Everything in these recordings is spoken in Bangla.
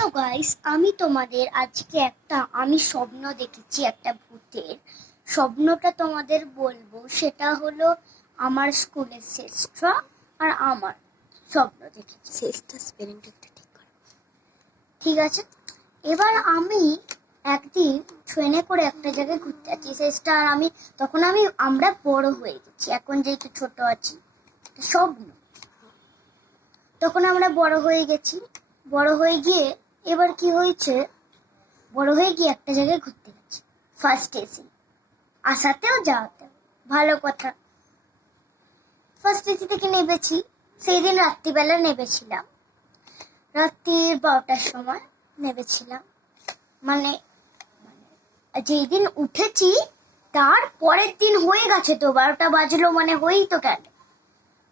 হ্যালো গাইস, আমি তোমাদের আজকে আমি স্বপ্ন দেখেছি একটা ভূতের। স্বপ্নটা তোমাদের বলবো। সেটা হলো আমার স্কুলের শেষটা আর আমার স্বপ্ন দেখেছি। শেষটা স্পেলিংটা একটু ঠিক করো। ঠিক আছে, এবার আমি একদিন ট্রেনে করে একটা জায়গায় ঘুরতে যাচ্ছি। শেষটা আর আমি তখন আমরা বড় হয়ে গেছি, এখন যেহেতু ছোট আছি। স্বপ্ন, তখন আমরা বড় হয়ে গেছি। বড় হয়ে গিয়ে এবার কি হয়েছে, বড় হয়ে গিয়ে একটা জায়গায় ঘুরতে গেছি ফার্স্ট এসি, আসাতেও যাওয়াতেও ভালো কথা। ফার্স্ট এসি থেকে নেমেছি, সেই দিন রাত্রিবেলা নেমেছিলাম, রাত্রি 12টার সময় নেমেছিলাম। মানে যেই দিন উঠেছি তার পরের দিন হয়ে গেছে, তো 12টা বাজলো, মানে হয়েই তো গেল,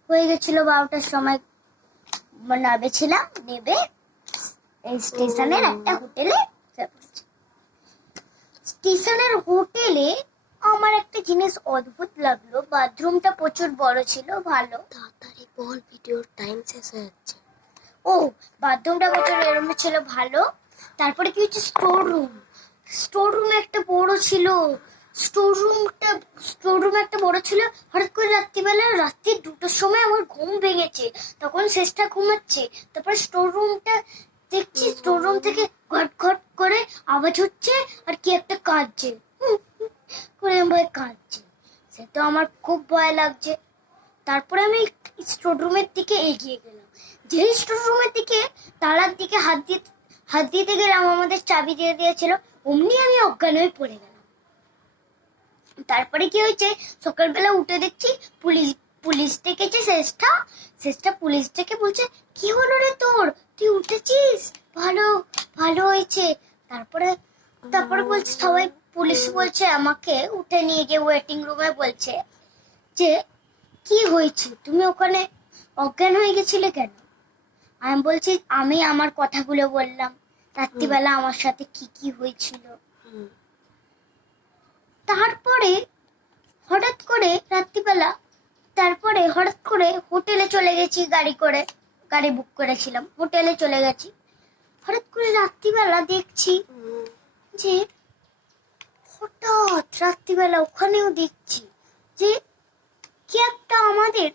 হয়ে গেছিল 12টার সময় নেমেছিলাম। নেবে এই স্টেশনের একটা হোটেলে স্টেশনের হোটেলে আমার একটা জিনিস অদ্ভুত লাগলো, বাথরুমটা প্রচুর বড় ছিল, ভালো। তাড়াতাড়ি বল, ভিডিওর টাইম শেষ হয়ে যাচ্ছে। ও, বাথরুমটা প্রচুর এরম ছিল, ভালো। তারপরে কি হচ্ছে, স্টোর রুম একটা বড় ছিল। স্টোর রুম একটা বড় ছিল। হঠাৎ করে রাত্রি 2টার সময় আমার ঘুম ভেঙেছে, তখন শেষটা ঘুমাচ্ছে। তারপরে দেখছি স্টোর রুম থেকে ঘট ঘট করে আওয়াজ হচ্ছে, আর কি একটা কাঁদছে, করে ভয় কাঁদছে। সে তো আমার খুব ভয় লাগছে। তারপরে আমি স্টোর রুমের দিকে এগিয়ে গেলাম। যেই স্টোর রুমের দিকে তালার দিকে হাত দিতে গেলাম, আমাদের চাবি দিয়ে দিয়েছিল, অমনি আমি অজ্ঞান হয়ে পড়ে গেলাম। তারপরে কি হয়েছে, সকালবেলা উঠে দেখছি পুলিশ ডেকেছে। শেষটা পুলিশ ডেকে বলছে, কি হলো রে তোর, তুই উঠেছিস, ভালো ভালো হয়েছে। তারপরে বলছে সবাই, পুলিশ বলছে আমাকে উঠে নিয়ে গিয়ে ওয়েটিং রুমে বলছে যে কি হয়েছে, তুমি ওখানে অজ্ঞান হয়ে গেছিলে কেন? আমি বলছি, আমি আমার কথাগুলো বললাম, রাত্রিবেলা আমার সাথে কি কি হয়েছিল। তারপরে হঠাৎ করে হোটেলে চলে গেছি, গাড়ি বুক করেছিলাম, হোটেলে চলে গেছি। হঠাৎ করে রাত্রিবেলা দেখছি যে রাত্রিবেলা ওখানেও দেখছি যে কি একটা, আমাদের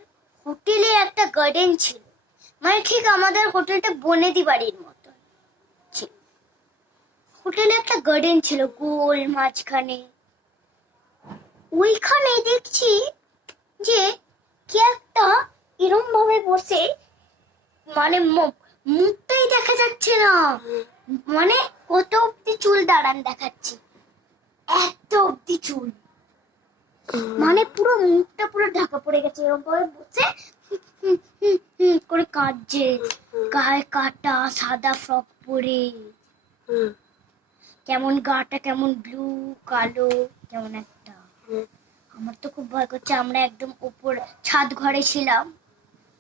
হোটেলে একটা গার্ডেন ছিল, মানে ঠিক আমাদের হোটেলটা বনেদি বাড়ির মতো ছিল। হোটেলে একটা গার্ডেন ছিল গোল মাঝখানে, ওইখানে দেখছি যে কি একটা এরম ভাবে বসে, মানে মুখটাই দেখা যাচ্ছে না, মানে কত অব্দি চুল দাঁড়ান দেখাচ্ছি, এত অব্দি চুল, মানে পুরো মুখটা পুরো ঢাকা পড়ে গেছে, এরকম ভাবে বসে করে কাঁদছে, গায়ে কাটা, সাদা ফ্রক পরে, কেমন গাটা কেমন ব্লু কালো কেমন একটা। আমার তো খুব ভয় করছে। আমরা একদম উপর ছাদ ঘরে ছিলাম,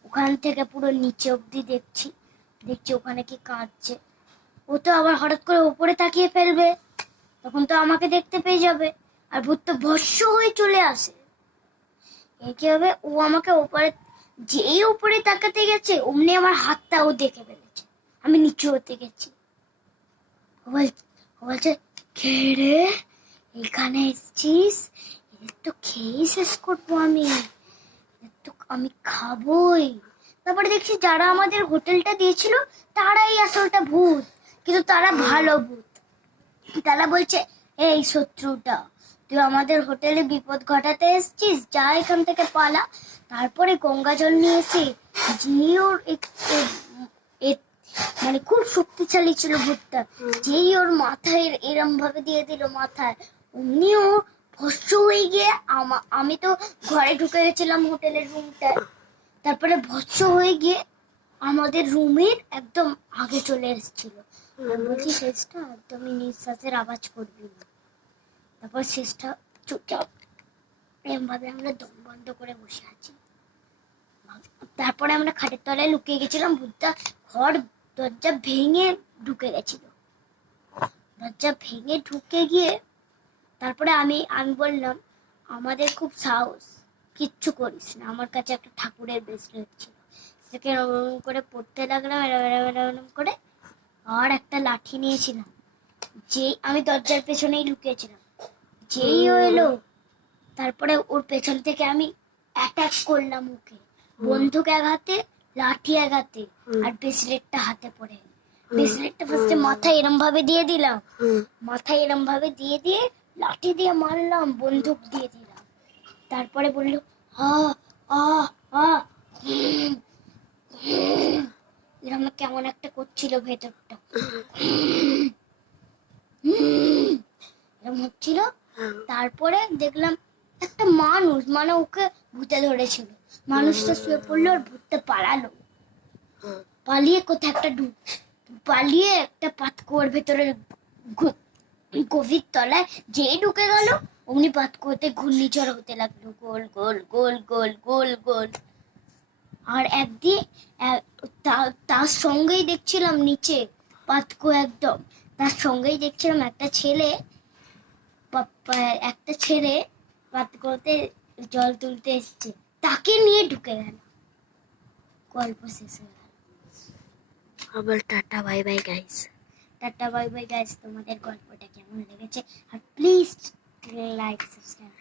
ওখান থেকে পুরো নিচে অব্দি দেখছি ওখানে কি কাঁদছে। ও তো আবার হঠাৎ করে উপরে তাকিয়ে ফেলবে, তখন তো আমাকে দেখতে পেয়ে যাবে, আর ভূত তো ভস্য হয়ে চলে আসে। কি হবে, ও আমাকে যেই উপরে তাকাতে গেছে, অমনি আমার হাতটাও দেখে ফেলেছে, আমি নিচু হতে গেছি। ও বলছে, কে রে, এখানে এসছিস, এদের তো খেয়েই শেষ করবো আমি, তো আমি খাবোই। তারপরে দেখছি যারা আমাদের হোটেলটা দিয়েছিল তারাই আসলটা ভূত, কিন্তু তারা ভালো ভূত। তারা বলছে, এই শত্রুটা, তুই আমাদের হোটেলে বিপদ ঘটাতে এসেছিস, যা এখান থেকে পালা। তারপরে গঙ্গা জল নিয়ে এসে যেই ওর মানে খুব শক্তিশালী ছিল ভূতটা, যেই ওর মাথায় এরম ভাবে দিয়ে দিল মাথায়, অমনিও ভস্য হয়ে গিয়ে আমি তো ঘরে ঢুকে গেছিলাম হোটেলের রুমটায়। তারপরে ভস্য হয়ে গিয়ে আমাদের রুমের একদম আগে চলে এসেছিল। বলছি, শেষটা একদমই নিঃশ্বাসের আওয়াজ করবি না। তারপর শেষটা চুপচাপ এরম ভাবে আমরা দম বন্ধ করে বসে আছি। তারপরে আমরা খাটের তলায় লুকিয়ে গেছিলাম, ভূতটা দরজা ভেঙে ঢুকে গেছিল। দরজা ভেঙে ঢুকে গিয়ে তারপরে আমি বললাম, আমাদের খুব সাহস, কিচ্ছু করিস না। আমার কাছে একটা ঠাকুরের ব্রেসলেট ছিল, সেটাকে এরকম করে পড়তে লাগলাম, এরকম করে আর একটা লাঠি নিয়েছিলাম, যেই আমি দরজার পেছনেই লুকিয়েছিলাম, যেই ও এলো তারপরে ওর পেছন থেকে আমি অ্যাটাক করলাম ওকে, বন্দুক এক হাতে, লাঠি এক হাতে, আর ব্রেসলেটটা হাতে পড়ে। ব্রেসলেটটা ফার্স্টে মাথায় এরম ভাবে দিয়ে দিলাম, মাথায় এরম ভাবে দিয়ে দিয়ে লাঠি দিয়ে মারলাম, বন্দুক দিয়ে দিলাম। তারপরে বললো আ আ আ হুম, হুম। এরম কেমন একটা করছিল ভেতরটা, হুম, এরম হচ্ছিল। তারপরে দেখলাম একটা মানুষ, মানে ওকে ভূতে ধরেছিল, মানুষটা শুয়ে পড়লো আর ভূতটা পালালো, পালিয়ে কোথায় একটা পালিয়ে একটা পাতকুয়োর ভেতরে গভীর তলায় যেই ঢুকে গেল, অমনি পাতকুয়োতে ঘূর্ণিঝড় হতে লাগলো, গোল গোল গোল গোল গোল গোল। আর একদিন তার সঙ্গেই দেখছিলাম নিচে পাতকুয়ো, একদম তার সঙ্গেই দেখছিলাম একটা ছেলে পাতকুয়োতে জল তুলতে এসছে, তাকে নিয়ে ঢুকে গেল। গল্প শেষ হয়ে গেল। আবার tata bye bye guys. Tata bye bye guys, তোমাদের গল্পটা কেমন লেগেছে আর প্লিজ লাইক সাবস্ক্রাইব।